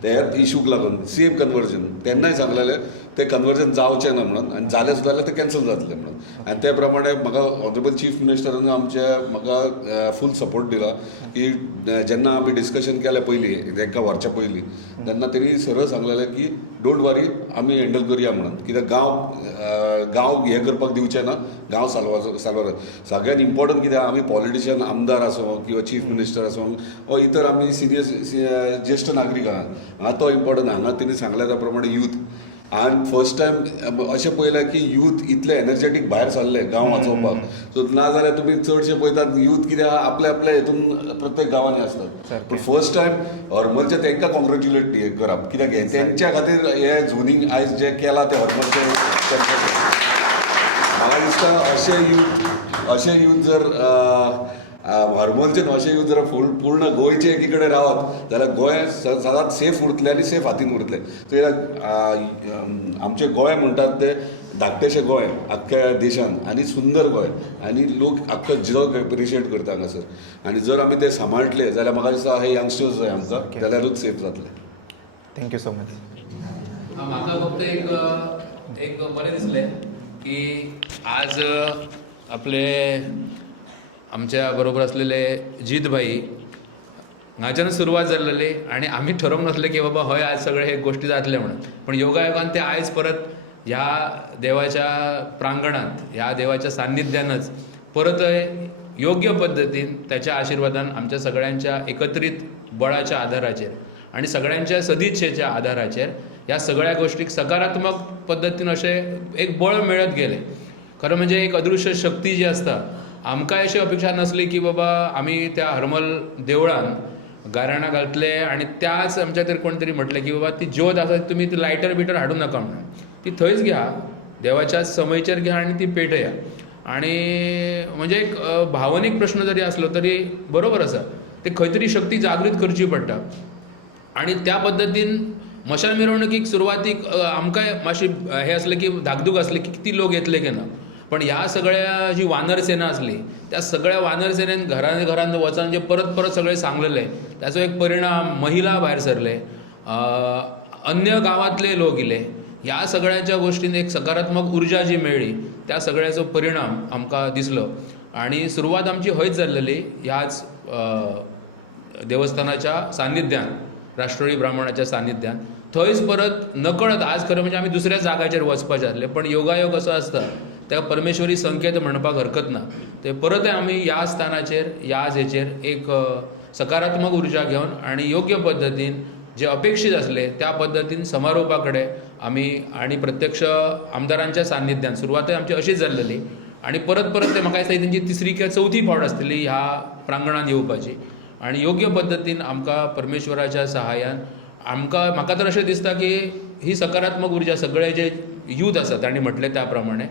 ते इशूक लागून सेम कन्वर्जन. तेन्नाय सांगलेले ते कन्वर्जन जावचें ना म्हणून आनी जालें सुद्दां जाल्यार ते कॅन्सल जातलें म्हणून. आनी ते प्रमाणे म्हाका ऑनरेबल चीफ मिनिस्टरान म्हाका फूल सपोर्ट दिला की जेन्ना आमी डिस्कशन केलें पयलीं तांकां व्हरच्या पयलीं तेन्ना तेणी सरळ सांगलेलें की डोंट वरी आमी हँडल करया म्हणून. कित्याक गांव हें करपाक दिवचे ना, गांव साल्वार सगळ्यात इम्पॉर्टंट कित्याक आमी पॉलिटिशियन आमदार आसूं किंवा चीफ मिनिस्टर आसूं वा इतर आमी सिनियर ज्येश्ठ नागरीक आहात हांगा तो इम्पॉर्टंट. हांगा तेणी सांगल्या त्या प्रमाणे यूथ हांवें फर्स्ट टायम अशें पळयलें की यूथ इतले एनर्जेटीक भायर सरले गांव वाचोवपाक. सो नाजाल्यार तुमी चडशे पळयतात यूथ कितें आहा आपल्या आपल्या हितून प्रत्येक गांवांनी असतात. पण फर्स्ट टायम हरमलचे तांकां कॉंग्रेच्युलेट हे करप कित्याक तेंच्या खातीर हे झोनींग आयज जे केलां ते हरमलचे म्हाका दिसता अशे यूथ जर हरमलचे अशे यूथ जर पूर्ण गोंयचे एकी कडेन रावत जाल्यार गोंय सदांच सेफ उरतलें आनी सेफ हातीन उरतलें. सो आमचें गोंय म्हणटात ते धाकटेशें गोंय आख्ख्या देशान आनी सुंदर गोंय आनी लोक आख्खो जग एप्रिशिएट करता हांगासर. आनी जर आमी ते सांबाळटले जाल्यार म्हाका दिसता हे यंगस्टर्स जाय आमकां जाल्यारूच सेफ जातले. Thank you so much. म्हाका फक्त एक बरें दिसलें की आज आपले आमच्या बरोबर असलेले जीत भाई हांगाच्यान सुरवात जाल्ली आनी आमी ठरोवंक नासलें की बाबा हय आज सगळे हे गोश्टी जातले म्हणून. पण योगायोगान ते आयज परत ह्या देवाच्या प्रांगणात ह्या देवाच्या सान्निध्यानच परत योग्य पद्दतीन त्याच्या आशिर्वादान आमच्या सगळ्यांच्या एकत्रित बळाच्या आधाराचेर आणि सगळ्यांच्या सदिच्छेच्या आधाराचेर ह्या सगळ्या गोष्टीक सकारात्मक पद्दतीन अशें एक बळ मेळत गेलें. खरं म्हणजे एक अदृश्य शक्ती जी आसता आमकां अशी अपेक्षा नासली की बाबा आमी त्या हरमल देवळान गाराणां घालतले आनी त्याच आमच्या तर कोण तरी म्हटलें की बाबा ती ज्योत आसा तुमी ती लायटर बिटर हाडूं नाका म्हणून. ती थंयच घ्या देवाच्या समयचेर घ्या आनी ती पेटया. आनी म्हणजे एक भावनीक प्रश्न जरी आसलो तरी बरोबर आसा ते खंय तरी शक्ती जागृत करची पडटा. आनी त्या पद्दतीन मशाल मिरवणुकीक सुरवातीक आमकां मातशी हें आसलें की धाकधूक आसली की किती लोक येतले की ना. पण ह्या सगळ्या जी वानर सेना आसली त्या सगळ्या वानर सेनेन घरांत वचून जे परत परत सगळे सांगलेले त्याचो एक परिणाम महिला भायर सरले, अन्य गांवांतले लोक इले. ह्या सगळ्याच्या गोष्टीन एक सकारात्मक उर्जा जी मेळ्ळी त्या सगळ्याचो परिणाम आमकां दिसलो. आनी सुरवात आमची हयच जाल्लेली ह्याच देवस्थानाच्या सान्निध्यान राष्ट्रवादी ब्राह्मणाच्या सान्निध्यान. थंयच परत नकळत आज खरें म्हणजे आमी दुसऱ्या जाग्याचेर वचपाचे आसले पण योगायोग असो आसता त्या परमेश्वरी संकेत म्हणपाक हरकत ना. ते परत आमी ह्या स्थानाचेर ह्याच हेचेर एक सकारात्मक उर्जा घेवन आनी योग्य पद्दतीन जे अपेक्षीत आसले त्या पद्दतीन समारोपा कडेन आमी आनी प्रत्यक्ष आमदारांच्या सान्निध्यान सुरवात आमची अशीच जाल्लेली आनी परत परत ते म्हाका दिसता तेंची तिसरी किंवा चवथी फावट आसतली ह्या प्रांगणान येवपाची. आनी योग्य पद्दतीन आमकां परमेश्वराच्या सहाय्यान म्हाका तर अशें दिसता की ही सकारात्मक उर्जा सगळे जे यूथ आसा तांणी म्हटलें त्या प्रमाणे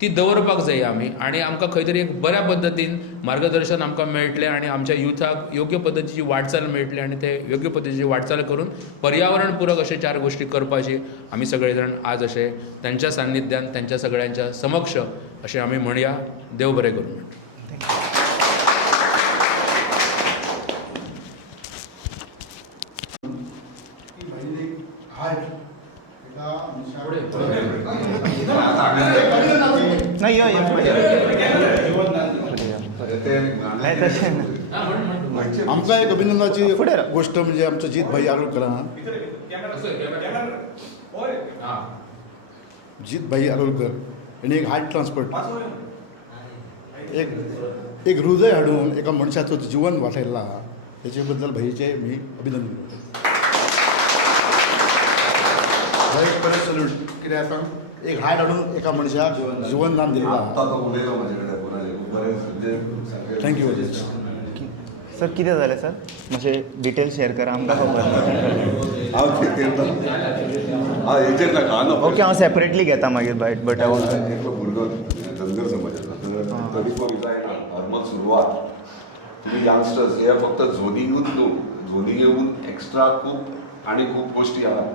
ती दवरपाक जाय आमी. आनी आमकां खंय तरी एक बऱ्या पद्दतीन मार्गदर्शन आमकां मेळटलें आनी आमच्या युथाक योग्य पद्दतीची वाटचाल मेळटली आनी ते योग्य पद्दतीची वाटचाल करून पर्यावरण पूरक अशे 4 गोश्टी करपाची आमी सगळे जाण आज अशे तांच्या सान्निध्यान तांच्या सगळ्यांच्या समक्ष अशें आमी म्हणया. देव बरें करूं. आमकां एक अभिनंदनाची गोष्ट म्हणजे आमचो जीत भाई आरोलकरान जीत भाई आरोलकर हेणे एक हार्ट ट्रान्सप्लांट एक हृदय हाडून एका मनशाचो जीवन वाटयल्ला आहा हेचे बद्दल भाईचे मी अभिनंदन करता. एक बरें सल्यूट कित्याक सांग एक हार्ट हाडून एका मनशाक जीवन दान दिल्लें आहा. उलयलो म्हजे कडेन कोणाचें बरें म्हणजे थँक्यू वेरी मच. सर कितें जालें सर मातशें डिटेल शेअर करा आमकां खबर हांव हेचेर नाका हांव ओके हांव सेपरेटली घेता मागीर बायट बट हांव एकलो भुरगो धनगर समाजाचो तरी कोण जायना हरमल सुरवात तुम्ही यंगस्टर्स हे फक्त झोनींगूच न्हू झोनींग येऊन एक्स्ट्रा खूब आनी खूब गोश्टी आहात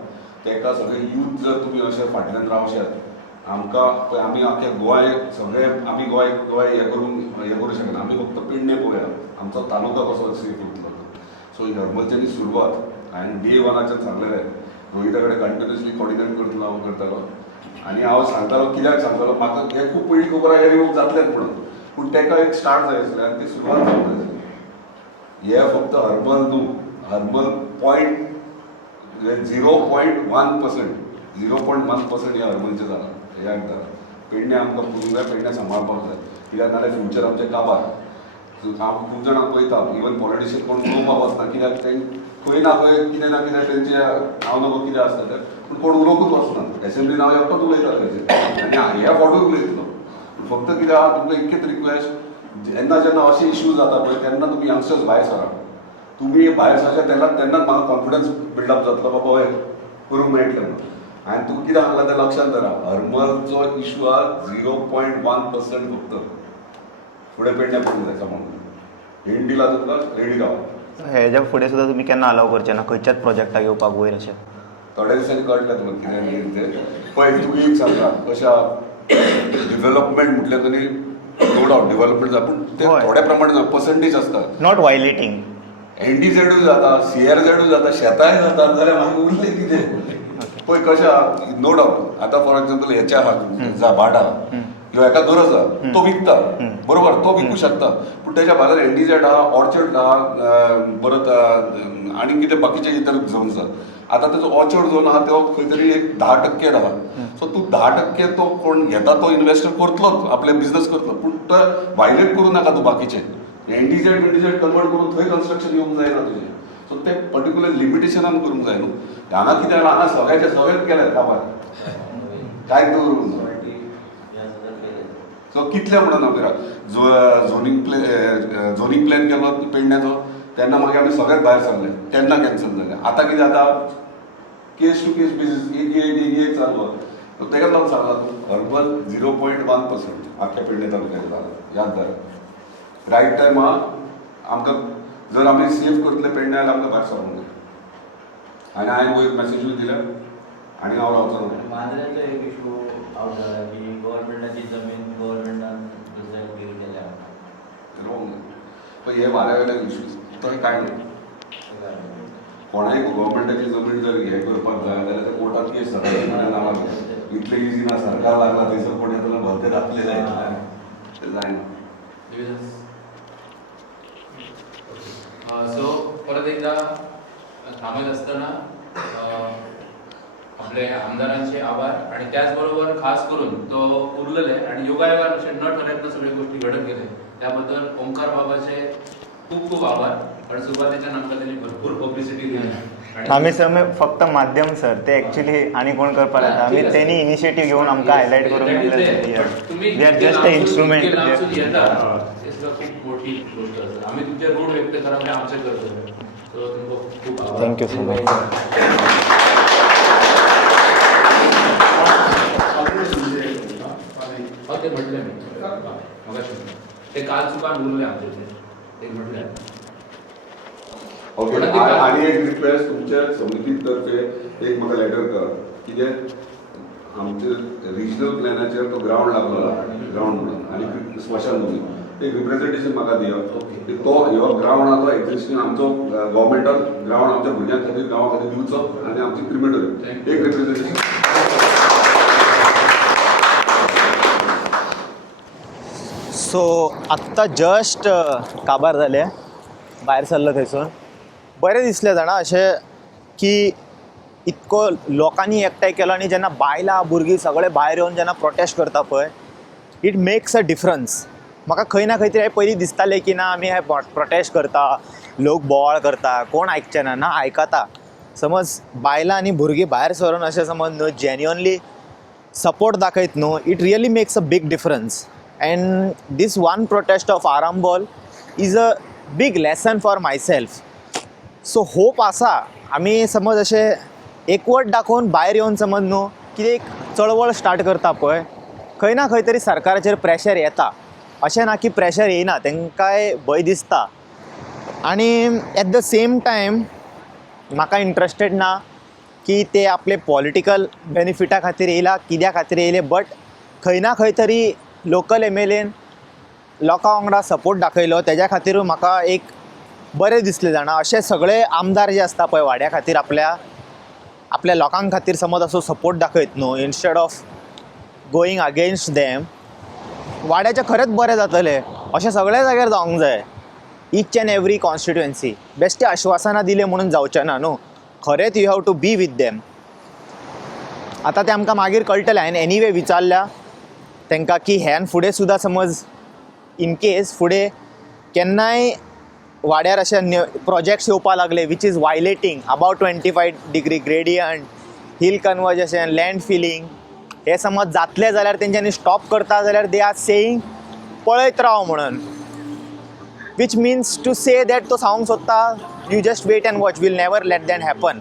तेका सगळे यूथ जर तुमी अशे फाटल्यान रावशात आमकां पळय आमी आख्या गोंय सगळे आमी गोंय गोंय हे करूंक शकना आमी फक्त पेडणे पळोवया आमचो तालुका कसो सेफ उरतलो सो ही हरमलच्यानी सुरवात हांवें डे वनाच्यान सांगलेलें रोहिता कडेन कंटिन्युअसली कॉर्डिनेट करतालो आनी हांव सांगतालो कित्याक सांगतालो म्हाका हें खूब पयलीं खबर आहा हे जातलेंच म्हणून पूण ताका एक स्टार्ट जाय आसलें आनी ती सुरवात जावंक जाय आसली हे फक्त हरमल न्हू हरमल पॉयंट 0.1% हे हरमलचें जालां हे जालां पेडणे आमकां पळोवंक जाय पेडणे सांबाळपाक जाय कित्याक नाल्यार फ्युचर आमचें काबार हांव खूब जाणांक पळयता इवन पॉलिटिशियन कोण उलोवपाक वचना कित्याक ते खंय ना खंय कितें ना कितें तेंचें हांव नको कितें आसता तें पूण कोण उलोवंकूच वचना एसेंब्लीन हांव एकटोच उलयता तेजेर आनी ह्या फावटूय उलयतलो फक्त कितें आहा तुमकां इतकेच रिक्वेस्ट जेन्ना अशे इश्यू जाता पळय तेन्ना तुमी यंगस्टर्स भायर सरा तुमी भायर सरचे तेन्नाच म्हाका कॉन्फिडन्स बिल्डअप जातलो बाबा हय करूंक मेळटलें म्हणून आनी तुका कितें सांगलां तें लक्षांत धरा हरमलचो इश्यू आहा 0.1% फक्त फुडें पेडणे पडूंक जाय म्हणून हिंट दिला तुमकां रेडी रावा हेज्या फुडें सुद्दां तुमी केन्ना अलाव करचे ना खंयच्याच प्रोजेक्टाक येवपाक वयर अशें थोड्या दिसांनी कळटलें तुमकां कितें तें पळय तुमी एक सांगता कशा डेव्हलपमेंट म्हटलें तरी नो डावट डेव्हलपमेंट जाता पूण ते थोड्या प्रमाणात पर्संटेज आसता नॉट वायलेटींग एनडीझेडूय जाता सीआरझेडूय जाता शेतांय जाता जाल्यार मागीर उरलें कितें पळय कशें नो डावट आतां फॉर एक्झाम्पल हेच्या आहा भाट आहा ह्यो हेका गरज आहा तो विकता बरोबर तो विकूं शकता पूण तेच्या भायर एनडीझेड आहा ऑर्चर्ड आहा परत आनी कितें बाकीचे इतर झोन्स आहा आतां तेजो ऑर्चर्ड झोन आहा तो खंय तरी एक 10% आहा सो तूं 10% तो कोण घेता तो इन्वेस्टर करतलोच आपले बिझनस करतलो पूण तो वायलेट करूं नाका तूं बाकीचे एनडीझेड कन्वर्ट करून थंय कन्स्ट्रक्शन येवंक जायना तुजें सो ते पर्टिक्युलर लिमिटेशनान करूंक जाय न्हू हांगा कितें हांगा सगळेंच केलें काबार कांयच दवरूंक ना सो कितले म्हणून आमी झोनींग प्लॅन केलो पेडण्याचो तेन्ना मागीर आमी सगळेच भायर सरले तेन्ना कॅन्सल जालें आतां कितें जाता केस टू केस बेसीस एक चालू सो तेका लागून सांगला तूं हरबल 0.1% आख्या पेडणे तालुक्याचें जालां याद धर रायट टायम आमकां जर आमी सेफ करतले पेडणे जाल्यार आमकां भायर सरोंक जाय आनी हांवें वयर मॅसेजूय दिल्या आनी हांव रावचो मांद्रेचो एक इशू आवट जाला की गव्हर्मेंटाची जमीन गव्हर्मेंटान दुसऱ्याक डील केल्या पण हे म्हाऱ्या वयल्यान इश्यूज तो कांय ना कोणाय गव्हर्मेंटाची जमीन जर हे करपाक जाय जाल्यार ते कोर्टात केस जाता इतले इजी ना सरकार लागला थंयसर कोण येतलो भलते घातले जायना ते जायना सो परत एकदा थांबत असताना आपले आमदारांचे आभार आणि त्याचबरोबर खास करून तो उरलेले आणि योगायोगान असे न ठरतना सगळे गोष्टी घडत गेले त्याबद्दल ओंकार बाबाचे खूप खूप आभार आणि सुरुवातीच्या आमकां त्यांनी भरपूर पब्लिसिटी दिली आमी सर फक्त माध्यम सर ते एक्चुअली आनी कोण करपाक येता आमी तेणी इनिशिएटीव घेवन आमकां हायलायट करून they are just a instrument खूप मोठी गोष्ट आसा आमी तुमचे ऋण व्यक्त करा आमचे करतो सो तुमकां खूप आभार थँक्यू सो मच ते म्हटले मी ते काल चुकान उरले आमचे ते म्हटले ओके आणि एक रिक्वेस्ट तुमच्या समितीतर्फे एक म्हाका लेटर कर कित्याक आमचे रिजनल प्लॅनाचेर तो ग्राउंड लागलो ग्राउंड म्हणून आनी स्मशान भूमी एक रिप्रेझेंटेशन म्हाका दिया तो ह्यो ग्राउंड आहा तो एक्झिस्टींग आमचो गव्हर्मेंटान ग्राउंड आमच्या भुरग्यां खातीर गांवा खातीर दिवचो आनी आमची क्रिमेटोरियम एक रिप्रेझेंटेशन सो आत्ता जस्ट काबार जाले, भायर सरलो थंयसून. बरें दिसलें जाणा अशें की इतको लोकांनी एकठांय केलो आनी जेन्ना बायलां भुरगीं सगळे भायर येवन जेन्ना प्रोटेस्ट करता पळय, इट मेक्स अ डिफरन्स. म्हाका खंय ना खंय तरी पयलीं दिसतालें की ना आमी हे प्रोटेस्ट करता, लोक बोवाळ करता, कोण आयकचे ना आयकता. समज बायलां आनी भुरगीं भायर सरून अशें समज न्हू जेन्युअनली सपोर्ट दाखयत न्हू, it really makes a big difference. And this one protest of Arambol is a big lesson for myself. So hope आसा आमी समज अशें एकवट दाखोवन भायर येवन समज न्हू कितें एक चळवळ स्टार्ट करता पळय, खंय ना खंय तरी सरकाराचेर प्रेशर येता. अशें ना की प्रेशर येयना, तांकांय भंय दिसता. आनी एट द सेम टायम म्हाका इंट्रस्टेड ना की ते आपले पॉलिटिकल बेनिफिटा खातीर येयला, कित्या खातीर येयले, बट खंय ना खंय तरी लोकल एमएलएन लोकां वांगडा सपोर्ट दाखयलो, तेज्या खातीर म्हाका एक बरें दिसलें जाणा. अशे सगळे आमदार जे आसता पळय वाड्या खातीर आपल्या लोकां खातीर समज असो सपोर्ट दाखयत न्हू, instead of going against them, वाड्याचें खरेंच बरें जातलें. अशें सगळे जाग्यार जावंक जाय, ईच एंड एवरी कॉन्स्टिट्युएन्सी. बेश्टे आश्वासनां दिले म्हणून जावचें ना न्हू, खरेंच you have to be with them. आतां तें आमकां मागीर कळटलें. हांवें एनीवे विचारल्या तांकां की ह्यान फुडें सुद्दां समज इन केस फुडें केन्नाय वाड्यार अशे प्रोजेक्ट्स येवपा लागले which is violating about 25 degree gradient, hill conversion, land filling, हे समज जातले जाल्यार तेंच्यांनी स्टॉप करता जाल्यार दे आर सेईंग पळयत राव म्हणून. Which means to say that तो सांगूंक सोदता you just wait and watch, will never let that happen.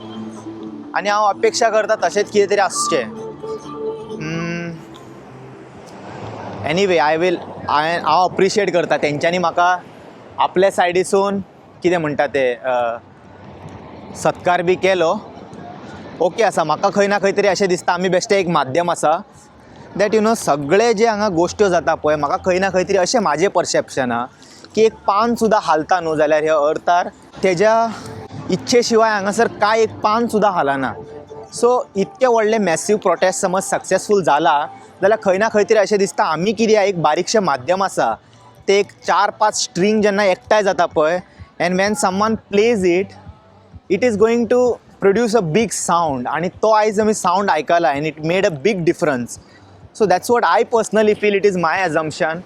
आनी हांव अपेक्षा करता तशेंच कितें तरी आसचें. एनीवे हांव अप्रिशिएट करता तेंच्यांनी म्हाका आपल्या सायडीसून कितें म्हणटा ते सत्कार बी केलो. ओके आसा, म्हाका खंय ना खंय तरी अशें दिसता आमी बेश्टे एक माध्यम आसा दॅट यू नो सगळे जे हांगा गोश्ट्यो जाता पळय, म्हाका खंय ना खंय तरी अशें म्हाजें परसेप्शन आहा की एक पान सुद्दां हालता न्हू जाल्यार ह्या अर्थार तेज्या इच्छे शिवाय हांगासर काय एक पान सुद्दां हालना. सो इतके व्हडले मॅसिव प्रोटेस्ट समज सक्सेसफूल जाला जाल्यार खंय ना खंय तरी अशें दिसता आमी कितें एक बारीकशें माध्यम आसा, ते एक 4-5 स्ट्रिंग जेन्ना एकठांय जाता पळय, and when someone plays it is going to produce a big sound. आनी तो आयज आमी सावंड आयकला and it made a big difference. So that's what I personally feel. It is my assumption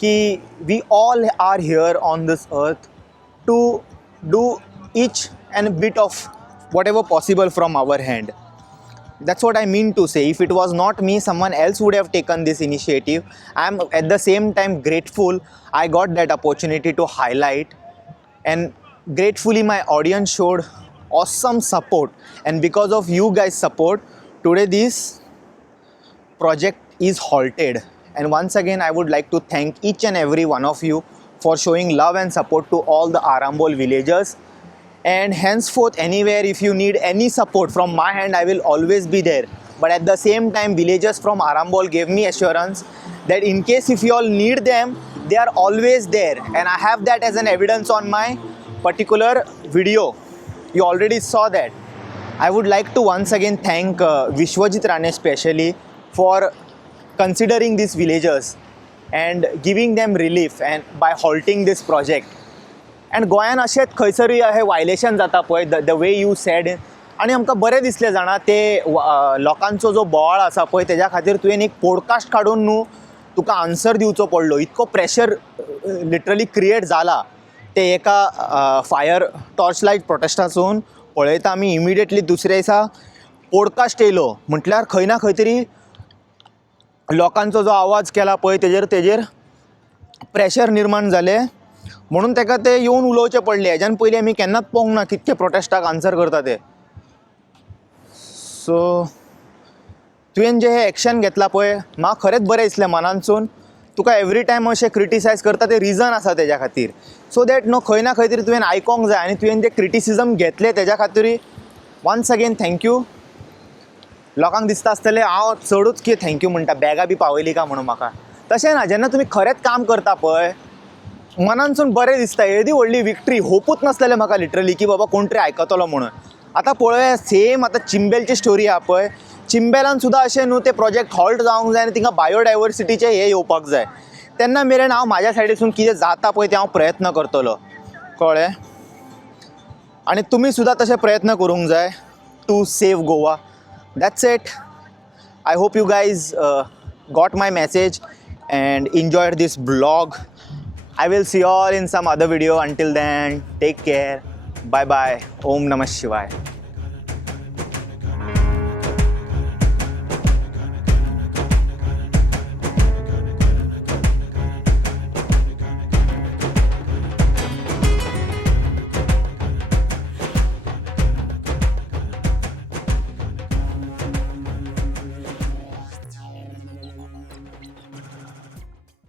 की we all are here on this earth to do each and a bit of whatever possible from our hand. That's what I mean to say. If it was not me, someone else would have taken this initiative. I am at the same time grateful I got that opportunity to highlight, and gratefully my audience showed awesome support, and because of you guys' support today this project is halted. And once again I would like to thank each and every one of you for showing love and support to all the Arambol villagers. And henceforth anywhere if you need any support from my hand, I will always be there. But at the same time villagers from Arambol gave me assurance that in case if you all need them, they are always there, and I have that as an evidence on my particular video. You already saw that. I would like to once again thank Vishwajit Rane specially for considering these villagers and giving them relief and by halting this project. And गोंयान अशेंच खंयसरूय हे violation जाता पळय the way you sed, आनी आमकां बरें दिसलें जाणा ते लोकांचो जो बोवाळ आसा पळय तेज्या खातीर तुवें एक पॉडकास्ट काडून न्हू तुका आन्सर दिवचो पडलो. इतको प्रेशर लिटरली क्रिएट जाला ते एका फायर टॉर्च लायट प्रोटेस्टासून पळयता आमी इमिडिएटली दुसऱ्या दिसा पॉडकास्ट येयलो. म्हटल्यार खंय ना खंय तरी लोकांचो जो आवाज केला पळय तेजेर प्रेशर निर्माण जालें, म्हणून ताका ते येवन उलोवचें पडलें. हेज्यान पयलीं आमी केन्नाच पळोवंक ना कितके प्रोटेस्टाक आन्सर करता ते. सो तुवें जे हे एक्शन घेतलां पळय म्हाका खरेंच बरें दिसलें मनानसून. तुका एवरी टायम अशें क्रिटिसायज करता ते रिजन आसा तेज्या खातीर, सो दॅट नो खंय ना खंय तरी तुवें आयकोंक जाय. आनी तुवें जे क्रिटिसिजम घेतले तेज्या खातीर वन्स अगेन थँक्यू. लोकांक दिसता आसतलें हांव चडूच कितें थँक्यू म्हणटा, बॅगा बी पावयली काय म्हणून. म्हाका तशें ना, जेन्ना तुमी खरेंच काम करता पळय मनानसून बरें दिसता. येदी व्हडली विक्ट्री होपूच नासलेलें म्हाका लिटरली की बाबा कोण तरी आयकतलो म्हणून. आतां पळय सेम आतां चिंबेलची स्टोरी आहा पळय, चिंबेलान सुद्दां अशें न्हू ते प्रोजेक्ट हॉल्ट जावंक जाय आनी तिंगा बायोडायवर्सिटीचे हे येवपाक जाय. तेन्ना मेरेन हांव म्हाज्या सायडीसून कितें जाता पळय तें हांव प्रयत्न करतलो, कळ्ळें. आनी तुमी सुद्दां तशे प्रयत्न करूंक जाय to save Goa. That's it. I hope you guys got my message and enjoyed this vlog. I will see you all in some other video. Until then, take care. Bye bye. Om Namah Shivaya.